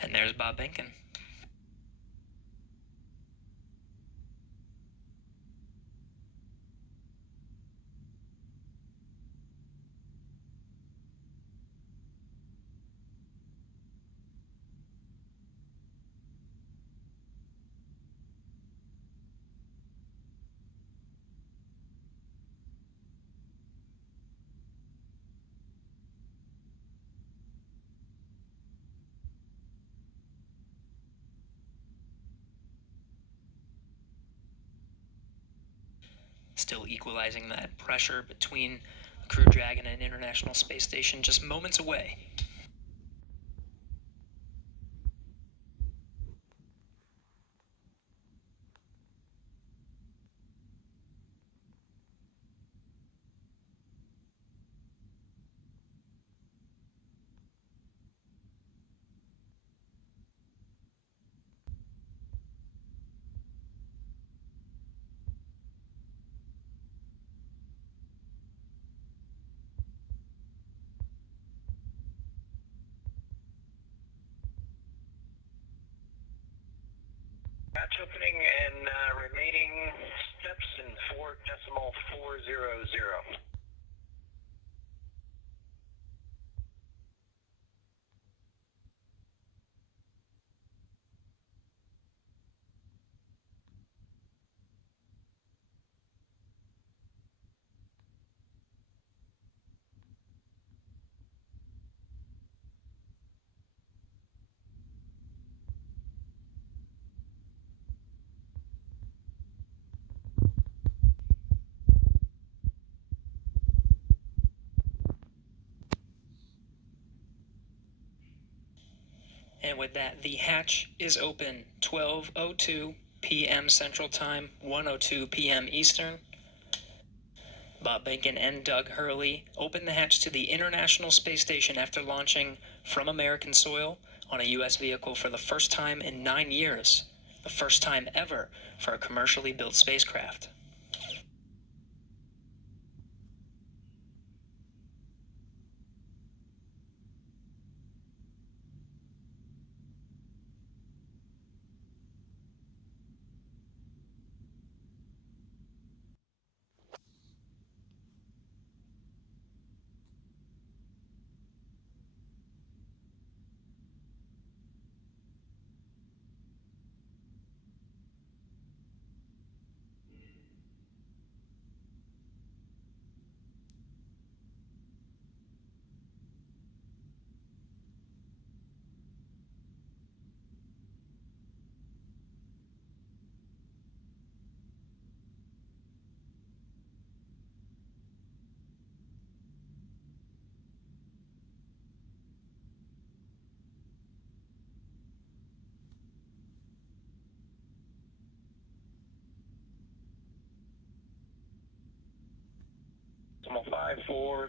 And there's Bob Behnken. Still equalizing that pressure between Crew Dragon and International Space Station, just moments away. Hatch opening and remaining steps in 4.400. And with that, the hatch is open. 12:02 p.m. Central Time, 1:02 p.m. Eastern. Bob Behnken and Doug Hurley opened the hatch to the International Space Station after launching from American soil on a U.S. vehicle for the first time in 9 years. The first time ever for a commercially built spacecraft.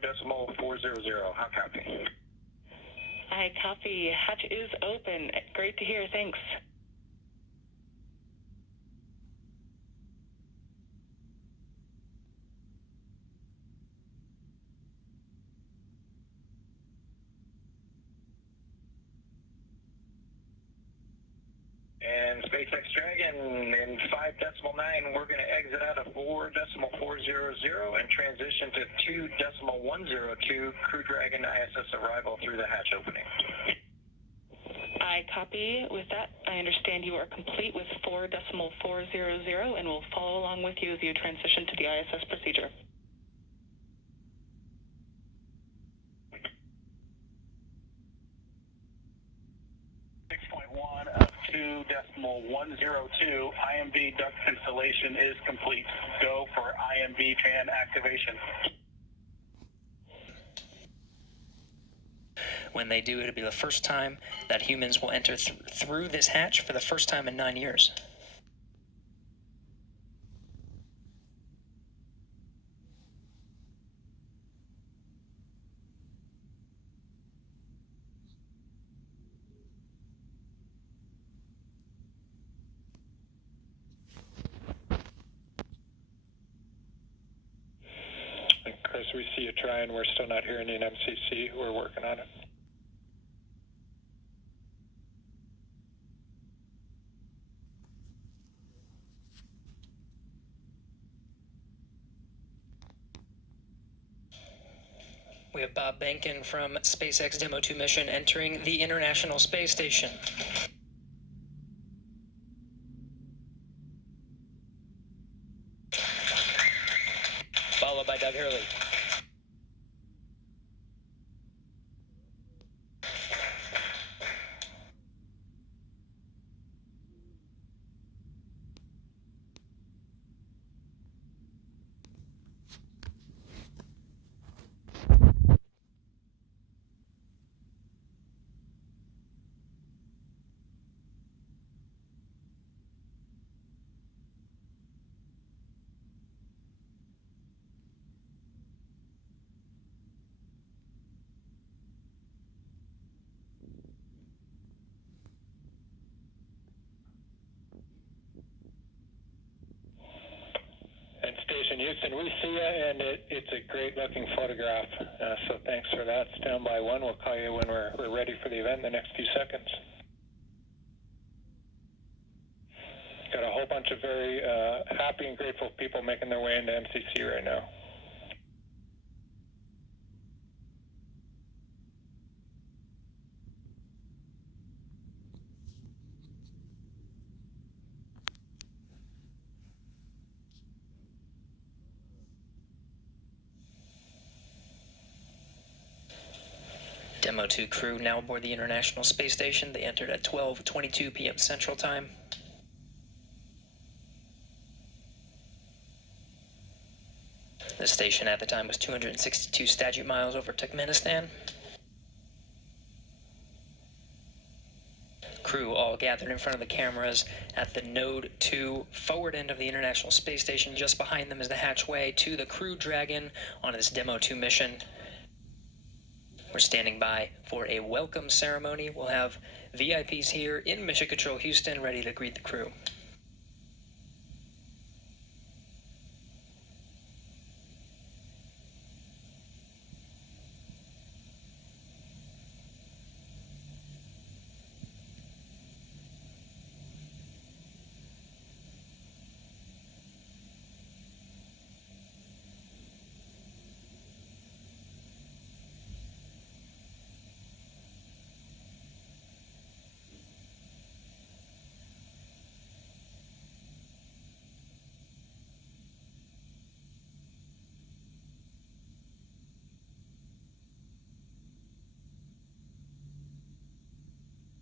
Decimal 54.400. How copy? I copy. Hatch is open. Great to hear. Thanks. And SpaceX Dragon in 5.9, we're going to exit out of 4.400 and transition to 2.102 Crew Dragon ISS arrival through the hatch opening. I copy. With that, I understand you are complete with 4.400 and will follow along with you as you transition to the ISS procedure. 6.1 of 2.102, IMB duct installation is complete. Go for IMB fan activation. When they do, it'll be the first time that humans will enter through this hatch for the first time in 9 years. Chris, we see you trying. We're still not hearing you in MCC. We're working on it. We have Bob Behnken from SpaceX Demo 2 mission entering the International Space Station. Followed by Doug Hurley. And Station Houston, we see you, and it's a great-looking photograph. So thanks for that. Stand by one. We'll call you when we're ready for the event in the next few seconds. Got a whole bunch of very happy and grateful people making their way into MCC right now. Demo 2 crew now aboard the International Space Station. They entered at 12:22 p.m. Central Time. The station at the time was 262 statute miles over Turkmenistan. Crew all gathered in front of the cameras at the Node 2 forward end of the International Space Station. Just behind them is the hatchway to the Crew Dragon on this Demo 2 mission. We're standing by for a welcome ceremony. We'll have VIPs here in Mission Control Houston ready to greet the crew.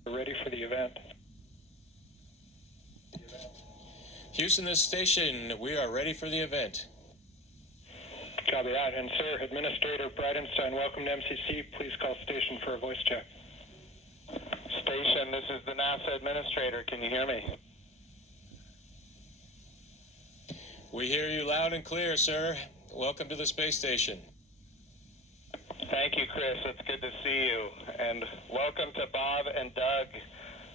We're ready for the event. Houston, this station, we are ready for the event. Copy that. And sir, Administrator Bridenstine, welcome to MCC. Please call station for a voice check. Station, this is the NASA Administrator. Can you hear me? We hear you loud and clear, sir. Welcome to the space station. Thank you, Chris. It's good to see you. And welcome to Bob and Doug.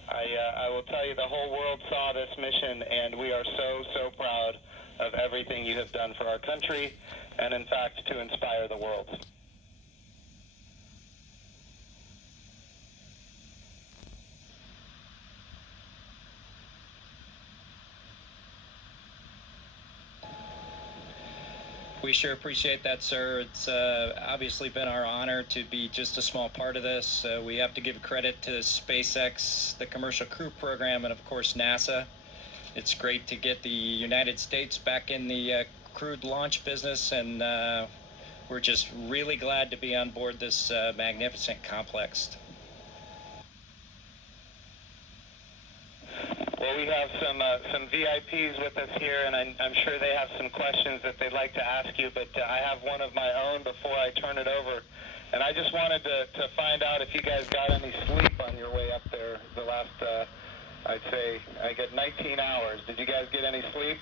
I will tell you, the whole world saw this mission, and we are so proud of everything you have done for our country, and in fact, to inspire the world. We sure appreciate that, sir. It's obviously been our honor to be just a small part of this. We have to give credit to SpaceX, the Commercial Crew Program, and of course NASA. It's great to get the United States back in the crewed launch business, and we're just really glad to be on board this magnificent complex. Well, we have some VIPs with us here, and I'm sure they have some questions that they'd like to ask you, but I have one of my own before I turn it over. And I just wanted to find out if you guys got any sleep on your way up there the last, I'd say, I get 19 hours. Did you guys get any sleep?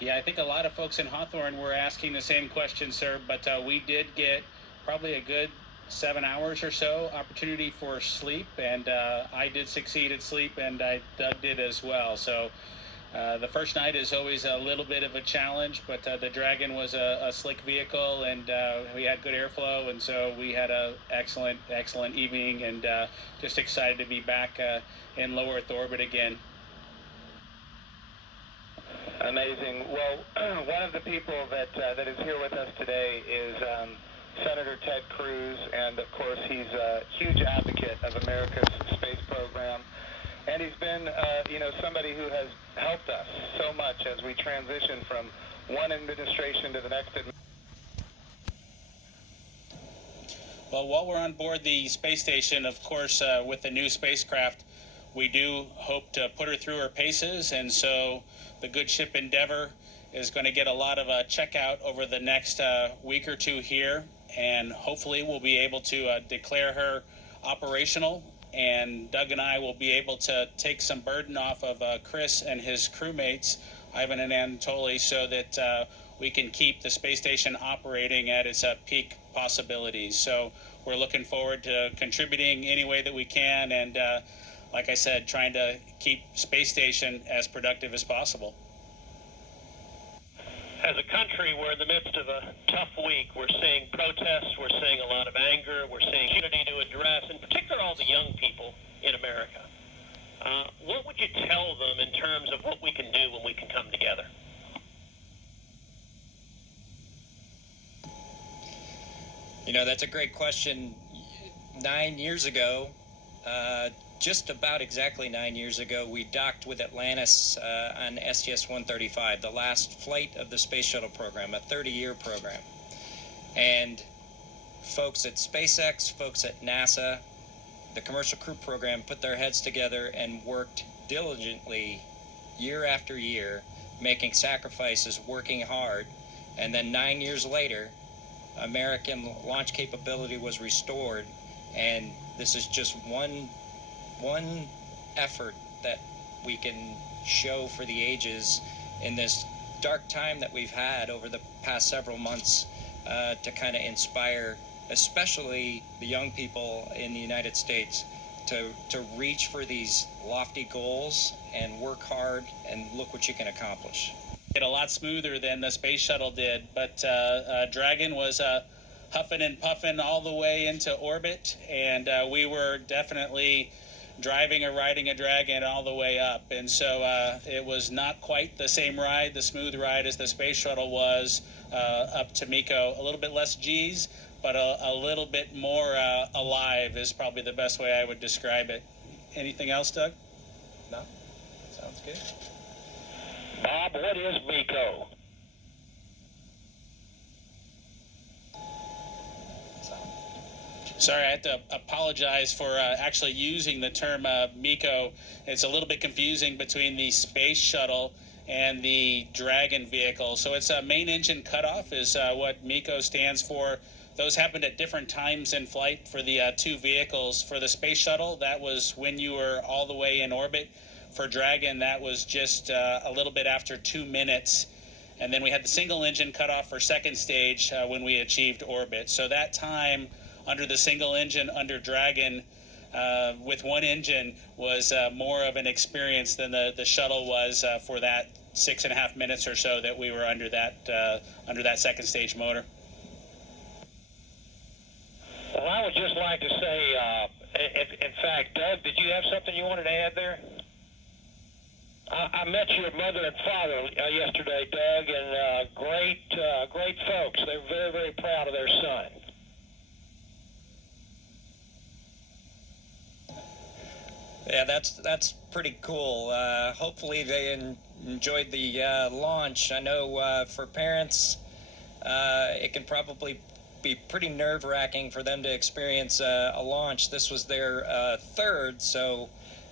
Yeah, I think a lot of folks in Hawthorne were asking the same question, sir, but we did get probably a good 7 hours or so opportunity for sleep, and I did succeed at sleep, and Doug did as well. So the first night is always a little bit of a challenge, but the Dragon was a slick vehicle, and we had good airflow, and so we had a excellent evening, and just excited to be back in low Earth orbit again. Amazing. Well, one of the people that is here with us today is Senator Ted Cruz, and of course he's a huge advocate of America's space program, and he's been, somebody who has helped us so much as we transition from one administration to the next. Well, while we're on board the space station, of course, with the new spacecraft, we do hope to put her through her paces, and so the good ship Endeavour is going to get a lot of checkout over the next week or two here, and hopefully we'll be able to declare her operational, and Doug and I will be able to take some burden off of Chris and his crewmates, Ivan and Anatoly, so that we can keep the space station operating at its peak possibilities. So we're looking forward to contributing any way that we can, and like I said, trying to keep space station as productive as possible. As a country, we're in the midst of a tough week. We're seeing protests, we're seeing a lot of anger, we're seeing unity to address, in particular all the young people in America. What would you tell them in terms of what we can do when we can come together? You know, that's a great question. 9 years ago, just about exactly 9 years ago, we docked with Atlantis on STS-135, the last flight of the Space Shuttle program, a 30-year program. And folks at SpaceX, folks at NASA, the Commercial Crew Program put their heads together and worked diligently year after year, making sacrifices, working hard. And then 9 years later, American launch capability was restored, and this is just one effort that we can show for the ages in this dark time that we've had over the past several months, to kind of inspire especially the young people in the United States to reach for these lofty goals and work hard, and look what you can accomplish. A lot smoother than the space shuttle did, but Dragon was huffing and puffing all the way into orbit, and we were definitely driving or riding a Dragon all the way up, and so it was not quite the same ride, the smooth ride, as the space shuttle was up to MECO. A little bit less G's, but a little bit more alive is probably the best way I would describe it. Anything else, Doug? No? Sounds good. Bob, what is MECO? Sorry, I have to apologize for actually using the term MECO. It's a little bit confusing between the space shuttle and the Dragon vehicle. So it's a main engine cutoff is what MECO stands for. Those happened at different times in flight for the two vehicles. For the space shuttle, that was when you were all the way in orbit. For Dragon, that was just a little bit after 2 minutes. And then we had the single engine cutoff for second stage when we achieved orbit. So that time under the single engine under Dragon with one engine was more of an experience than the shuttle was for that 6.5 minutes or so that we were under that second stage motor. Well, I would just like to say, in fact, Doug, did you have something you wanted to add there? I met your mother and father yesterday, Doug, and great folks. They're very, very proud of their son. Yeah, that's pretty cool. Hopefully they enjoyed the launch. I know for parents, it can probably be pretty nerve-wracking for them to experience a launch. This was their third, so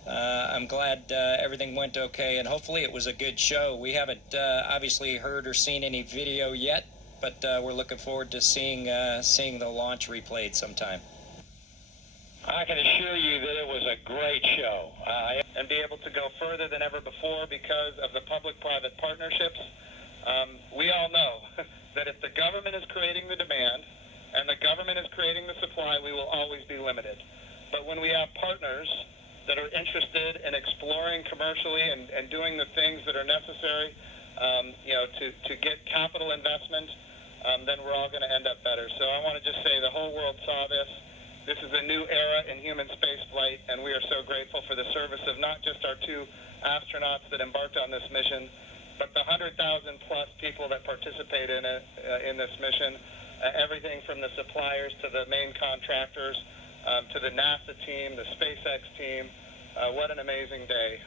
I'm glad everything went okay, and hopefully it was a good show. We haven't obviously heard or seen any video yet, but we're looking forward to seeing the launch replayed sometime. I can assure you that it was a great show. And be able to go further than ever before because of the public-private partnerships. We all know that if the government is creating the demand and the government is creating the supply, we will always be limited. But when we have partners that are interested in exploring commercially and doing the things that are necessary, to get capital investment, then we're all going to end up better. So I want to just say the whole world saw this. This is a new era in human spaceflight, and we are so grateful for the service of not just our two astronauts that embarked on this mission, but the 100,000 plus people that participate in it, in this mission, everything from the suppliers to the main contractors, to the NASA team, the SpaceX team. What an amazing day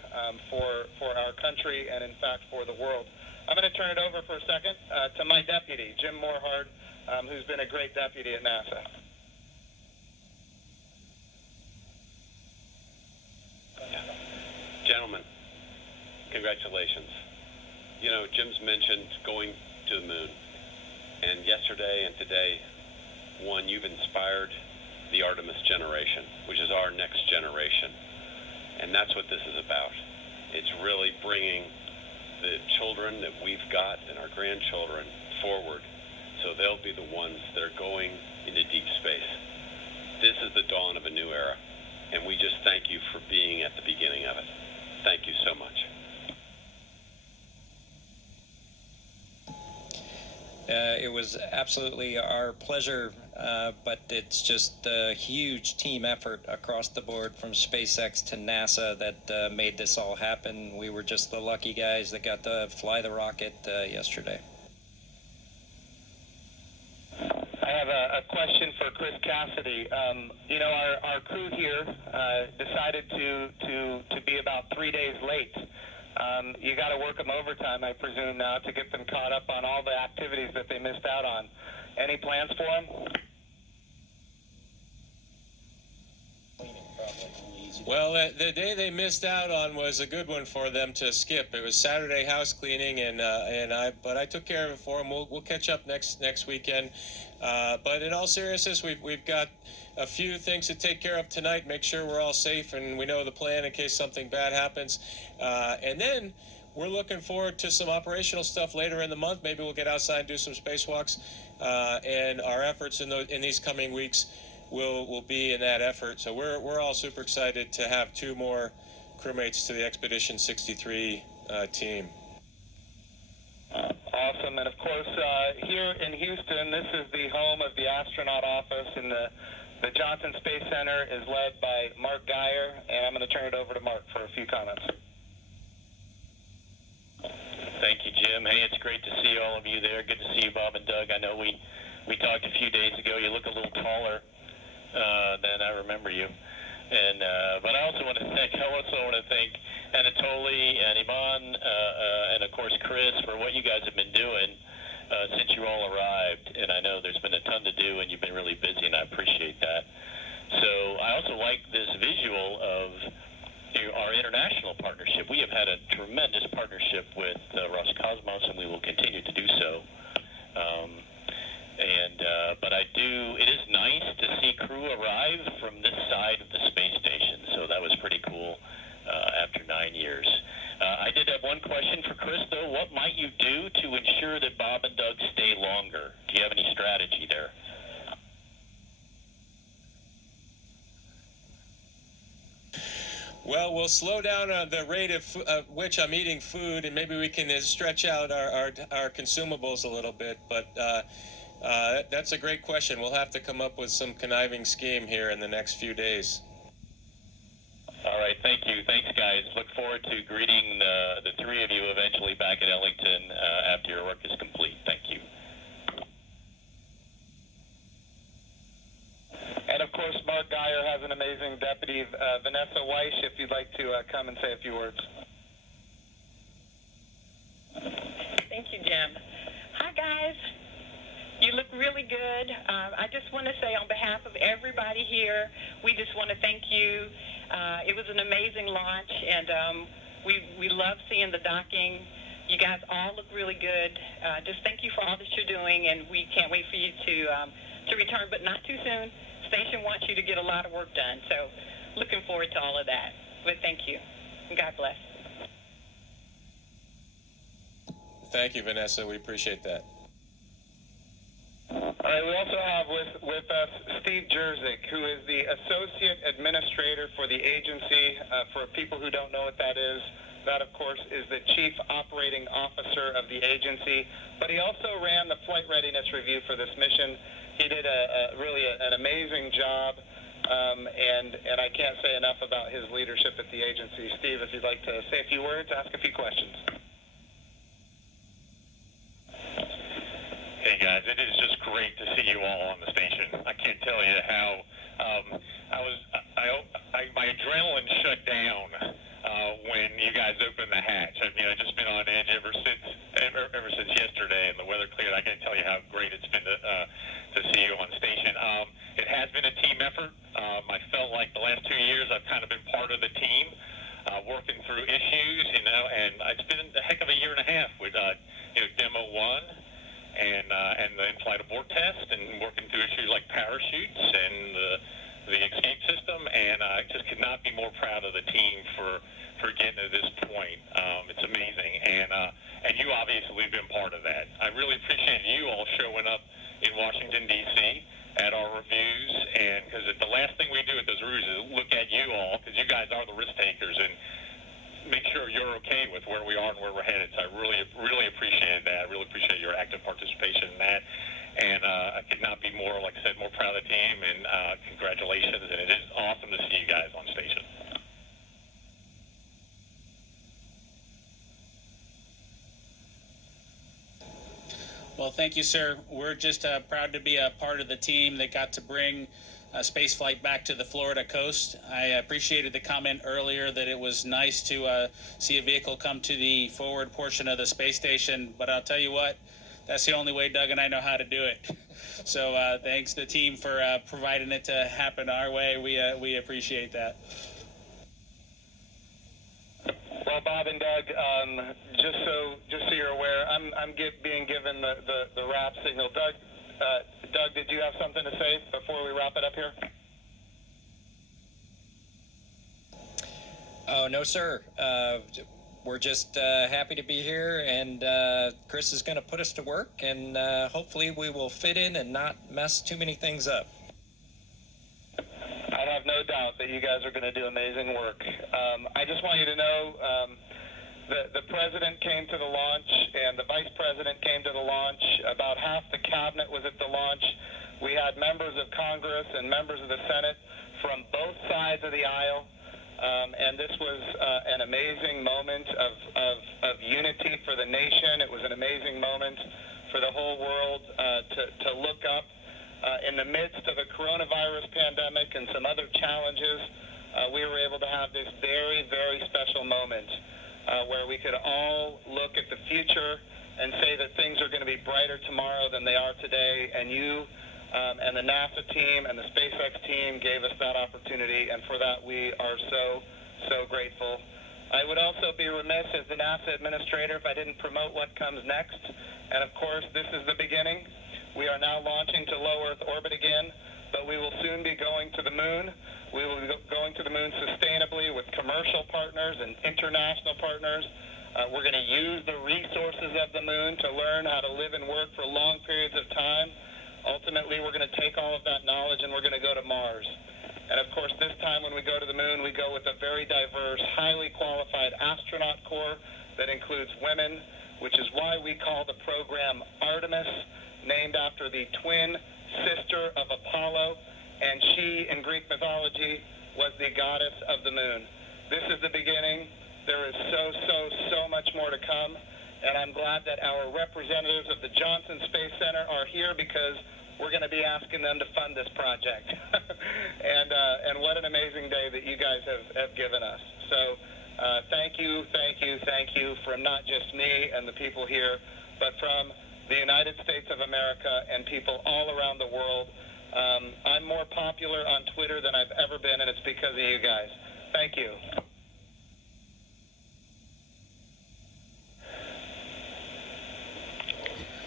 for our country and, in fact, for the world. I'm going to turn it over for a second to my deputy, Jim Morehard, who's been a great deputy at NASA. Gentlemen, congratulations. You know, Jim's mentioned going to the moon, and yesterday and today, one, you've inspired the Artemis generation, which is our next generation, and that's what this is about. It's really bringing the children that we've got and our grandchildren forward, so they'll be the ones that are going into deep space. This is the dawn of a new era, and we just thank you for being at the beginning of it. Thank you so much. It was absolutely our pleasure, but it's just a huge team effort across the board from SpaceX to NASA that made this all happen. We were just the lucky guys that got to fly the rocket yesterday. I have a question for Chris Cassidy. You know, our crew here decided to be about 3 days late. You got to work them overtime, I presume, now to get them caught up on all the activities that they missed out on. Any plans for them? Well, the day they missed out on was a good one for them to skip. It was Saturday house cleaning, but I took care of it for them. We'll catch up next weekend. But in all seriousness, we've got a few things to take care of tonight. Make sure we're all safe and we know the plan in case something bad happens. And then we're looking forward to some operational stuff later in the month. Maybe we'll get outside and do some spacewalks. And our efforts in these coming weeks will be in that effort. So we're all super excited to have 2 more crewmates to the Expedition 63 team. Awesome. And of course, here in Houston, this is the home of the astronaut office, and the Johnson Space Center is led by Mark Geyer, and I'm going to turn it over to Mark for a few comments. Thank you, Jim. Hey, it's great to see all of you there. Good to see you, Bob and Doug. I know we talked a few days ago. You look a little taller than I remember you. And but I also want to thank Anatoly and Iman and of course Chris for what you guys have been doing since you all arrived. And I know there's been a ton to do, and you've been really busy, and I appreciate that. So I also like this visual of our international partnership. We have had a tremendous partnership with Roscosmos, and we will continue to do so. But it is nice to see crew arrive from this side of the space station. So that was pretty cool after 9 years. I did have one question for Chris, though. What might you do to ensure that Bob and Doug stay longer? Do you have any strategy there? Well, we'll slow down the rate of which I'm eating food, and maybe we can stretch out our consumables a little bit. But that's a great question. We'll have to come up with some conniving scheme here in the next few days. All right, thank you. Thanks, guys. Look forward to greeting the 3 of you eventually back at Ellington after your work is complete. Thank you. And of course, Mark Geyer has an amazing deputy, Vanessa Weiss, if you'd like to come and say a few words. Thank you, Jim. Hi, guys. You look really good. I just want to say on behalf of everybody here, we just want to thank you. It was an amazing launch, and we love seeing the docking. You guys all look really good. Just thank you for all that you're doing, and we can't wait for you to return, but not too soon. Station wants you to get a lot of work done, so looking forward to all of that. But thank you, and God bless. Thank you, Vanessa. We appreciate that. All right, we also have with us Steve Jerzik, who is the Associate Administrator for the agency. For people who don't know what that is, that, of course, is the Chief Operating Officer of the agency. But he also ran the flight readiness review for this mission. He did really an amazing job, and I can't say enough about his leadership at the agency. Steve, if you'd like to say a few words, ask a few questions. Hey guys, it is just great to see you all on the station. I can't tell you how my adrenaline shut down when you guys opened the hatch. I mean, I've just been on edge ever since yesterday, and the weather cleared. I can't tell you how great it's been to see you on station. It has been a team effort. I felt like the last 2 years I've kind of been part of the team, working through issues, and it's been a heck of a year and a half with Demo 1 and the in-flight abort test, and working through issues like parachutes and the escape system, and I just could not be more proud of the team for getting to this point. It's amazing, and you obviously have been part of that. I really appreciate you all showing up in Washington, D.C. at our reviews, and because the last thing we do at those reviews is look at you all, because you guys are the risk takers, and make sure you're okay with where we are and where we're headed. So I really, really appreciate that. I really appreciate your active participation in that. And I could not be more, like I said, more proud of the team. And congratulations. And it is awesome to see you guys on station. Well, thank you, sir. We're just proud to be a part of the team that got to bring spaceflight back to the Florida coast. I appreciated the comment earlier that it was nice to see a vehicle come to the forward portion of the space station, but I'll tell you what, that's the only way Doug and I know how to do it. So thanks to the team for providing it to happen our way. We appreciate that. Well, Bob and Doug, just so you're aware, I'm being given the wrap signal. Doug, did you have something to say before we wrap it up here? Oh, no, sir. We're just happy to be here, and Chris is going to put us to work, and hopefully we will fit in and not mess too many things up. I have no doubt that you guys are going to do amazing work. I just want you to know the president came to the launch, and the vice president came to the launch. About half the cabinet was at the launch. We had members of Congress and members of the Senate from both sides of the aisle. And this was an amazing moment of unity for the nation. It was an amazing moment for the whole world to look up. In the midst of a coronavirus pandemic and some other challenges, we were able to have this very, very special moment where we could all look at the future and say that things are going to be brighter tomorrow than they are today. And you and the NASA team and the SpaceX team gave us that opportunity, and for that we are so grateful. I would also be remiss as the NASA administrator if I didn't promote what comes next. And of course, this is the beginning. We are now launching to low Earth orbit again, but we will soon be going to the moon. We will be going to the moon sustainably with commercial partners and international partners. We're going to use the resources of the moon to learn how to live and work for long periods of time. Ultimately, we're going to take all of that knowledge and we're going to go to Mars. And of course, this time when we go to the moon, we go with a very diverse, highly qualified astronaut corps that includes women, which is why we call the program Artemis, named after the twin sister of Apollo, and she, in Greek mythology, was the goddess of the moon. This is the beginning. There is so much more to come, and I'm glad that our representatives of the Johnson Space Center are here because we're going to be asking them to fund this project. And what an amazing day that you guys have given us. So thank you from not just me and the people here, but from the United States of America and people all around the world. I'm more popular on Twitter than I've ever been, and it's because of you guys. Thank you.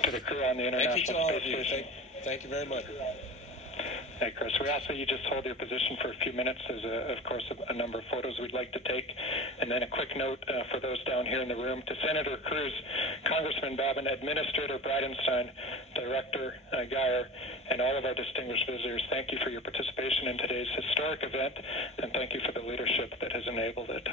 To the crew on the International Thank you to all Space of you. Station. Thank you very much. Hey, Chris, we ask that you just hold your position for a few minutes. There's, of course, a number of photos we'd like to take. And then a quick note for those down here in the room. To Senator Cruz, Congressman Babin, Administrator Bridenstine, Director Geyer, and all of our distinguished visitors, thank you for your participation in today's historic event, and thank you for the leadership that has enabled it.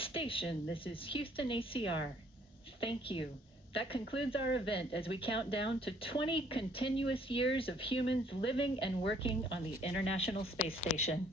Station, this is Houston ACR. Thank you. That concludes our event as we count down to 20 continuous years of humans living and working on the International Space Station.